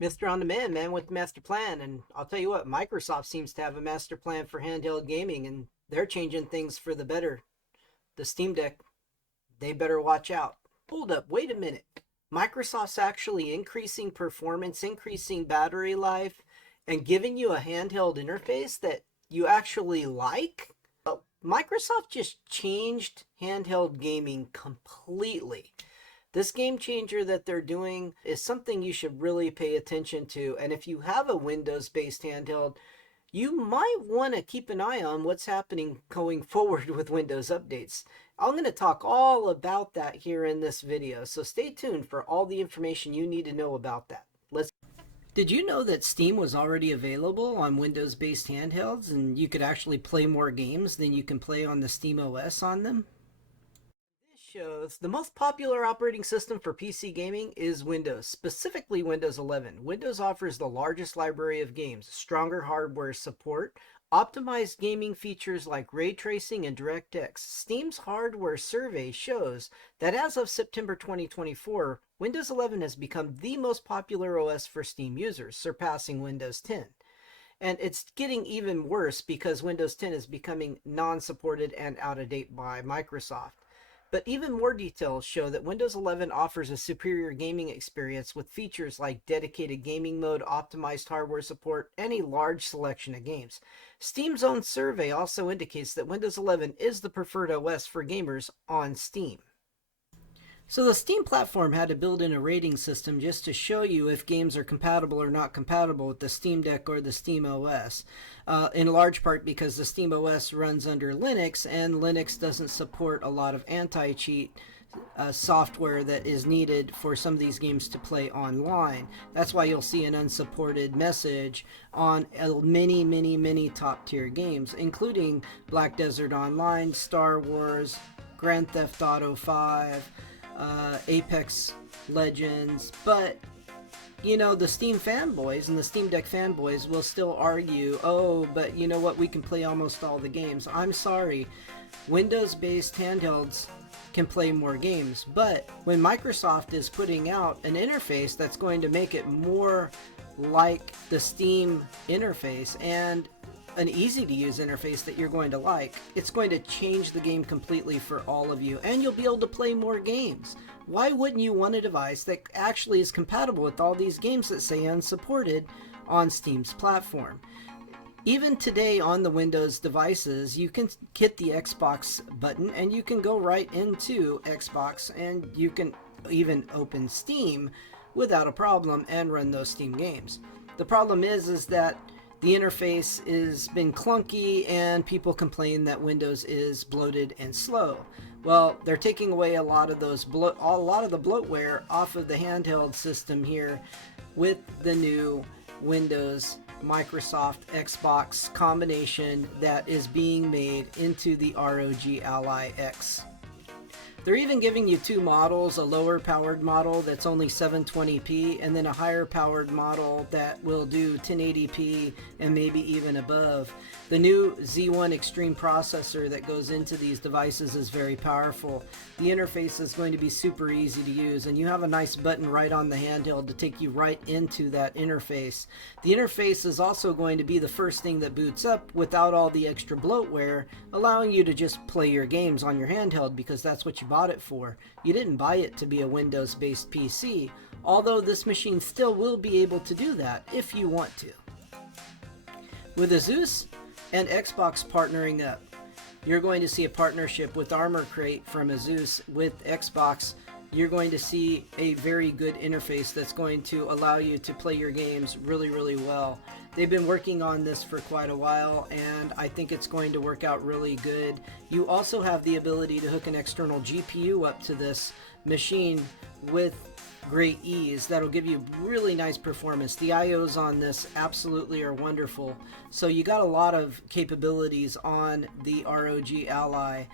Mr. On Demand, man, with the master plan. And I'll tell you what, Microsoft seems to have a master plan for handheld gaming, and they're changing things for the better. The Steam Deck, they better watch out. Hold up, wait a minute. Microsoft's actually increasing performance, increasing battery life, and giving you a handheld interface that you actually like? Microsoft just changed handheld gaming completely. This game changer that they're doing is something you should really pay attention to. And if you have a Windows based handheld, you might want to keep an eye on what's happening going forward with Windows updates. I'm going to talk all about that here in this video, so stay tuned for all the information you need to know about that. Did you know that Steam was already available on Windows based handhelds and you could actually play more games than you can play on the Steam OS on them? Shows the most popular operating system for PC gaming is Windows, specifically Windows 11. Windows offers the largest library of games, stronger hardware support, optimized gaming features like ray tracing and DirectX. Steam's hardware survey shows that as of September 2024, Windows 11 has become the most popular OS for Steam users, surpassing Windows 10. And it's getting even worse because Windows 10 is becoming non-supported and out of date by Microsoft. But even more details show that Windows 11 offers a superior gaming experience with features like dedicated gaming mode, optimized hardware support, and a large selection of games. Steam's own survey also indicates that Windows 11 is the preferred OS for gamers on Steam. So the Steam platform had to build in a rating system just to show you if games are compatible or not compatible with the Steam Deck or the Steam OS, in large part because the Steam OS runs under Linux, and Linux doesn't support a lot of anti-cheat software that is needed for some of these games to play online. That's why you'll see an unsupported message on many top tier games, including Black Desert Online, Star Wars, Grand Theft Auto 5, Apex Legends. But you know, the Steam fanboys and the Steam Deck fanboys will still argue, oh, but you know what, we can play almost all the games. I'm sorry, Windows based handhelds can play more games, but when Microsoft is putting out an interface that's going to make it more like the Steam interface and an easy to use interface that you're going to like, it's going to change the game completely for all of you, and you'll be able to play more games. Why wouldn't you want a device that actually is compatible with all these games that say unsupported on Steam's platform? Even today on the Windows devices, you can hit the Xbox button and you can go right into Xbox, and you can even open Steam without a problem and run those Steam games. The problem is that the interface has been clunky and people complain that Windows is bloated and slow. Well, they're taking away a lot of the bloatware off of the handheld system here with the new Windows Microsoft Xbox combination that is being made into the ROG Ally X. They're even giving you two models, a lower powered model that's only 720p, and then a higher powered model that will do 1080p and maybe even above. The new Z1 Extreme processor that goes into these devices is very powerful. The interface is going to be super easy to use, and you have a nice button right on the handheld to take you right into that interface. The interface is also going to be the first thing that boots up without all the extra bloatware, allowing you to just play your games on your handheld because that's what you bought it for. You didn't buy it to be a Windows-based PC, although this machine still will be able to do that if you want to. With Asus and Xbox partnering up, you're going to see a partnership with Armor Crate from Asus with Xbox. You're going to see a very good interface that's going to allow you to play your games really well. They've been working on this for quite a while, and I think it's going to work out really good. You also have the ability to hook an external GPU up to this machine with great ease. That'll give you really nice performance. The IOs on this absolutely are wonderful. So you got a lot of capabilities on the ROG Ally.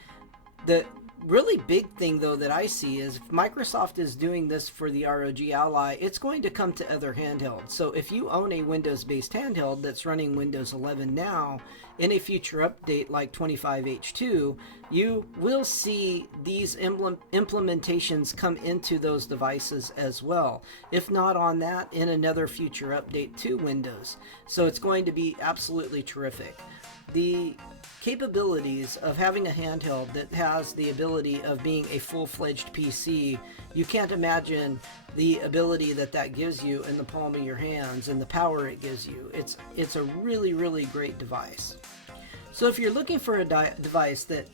The really big thing though that I see is if Microsoft is doing this for the ROG Ally, it's going to come to other handhelds. So if you own a Windows-based handheld that's running Windows 11 now, in a future update like 25H2, you will see these implementations come into those devices as well. If not on that, in another future update to Windows. So it's going to be absolutely terrific. The capabilities of having a handheld that has the ability of being a full-fledged PC, you can't imagine the ability that that gives you in the palm of your hands and the power it gives you. It's a really great device. So if you're looking for a device that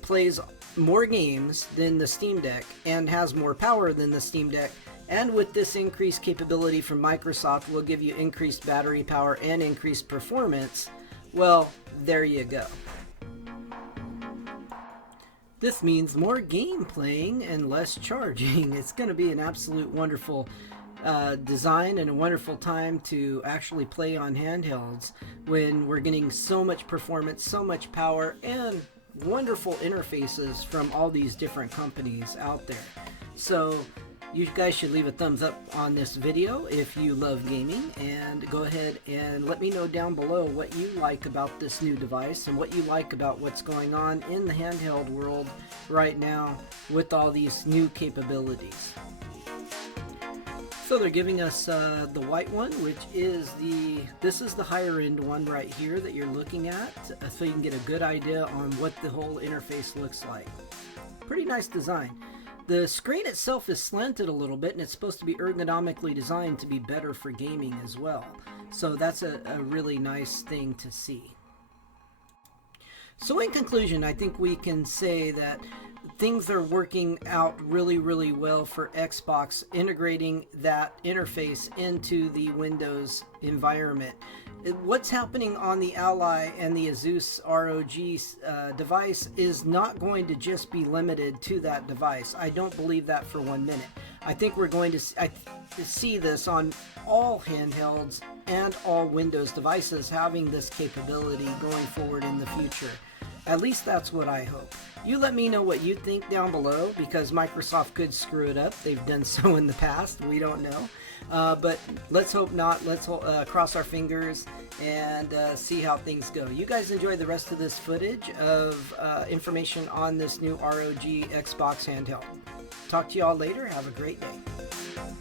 plays more games than the Steam Deck and has more power than the Steam Deck, and with this increased capability from Microsoft will give you increased battery power and increased performance, well, there you go. This means more game playing and less charging. It's going to be an absolute wonderful design and a wonderful time to actually play on handhelds when we're getting so much performance, so much power, and wonderful interfaces from all these different companies out there. So you guys should leave a thumbs up on this video if you love gaming, and go ahead and let me know down below what you like about this new device and what you like about what's going on in the handheld world right now with all these new capabilities. So they're giving us the white one, which is this is the higher end one right here that you're looking at, so you can get a good idea on what the whole interface looks like. Pretty nice design. The screen itself is slanted a little bit, and it's supposed to be ergonomically designed to be better for gaming as well. So that's a really nice thing to see. So in conclusion, I think we can say that things are working out really well for Xbox, integrating that interface into the Windows environment. What's happening on the Ally and the Asus ROG device is not going to just be limited to that device. I don't believe that for 1 minute. I think we're going to see this on all handhelds and all Windows devices having this capability going forward in the future. At least that's what I hope. You let me know what you think down below, because Microsoft could screw it up. They've done so in the past. We don't know. But let's hope not. Let's cross our fingers and see how things go. You guys enjoy the rest of this footage of information on this new ROG Xbox handheld. Talk to you all later. Have a great day.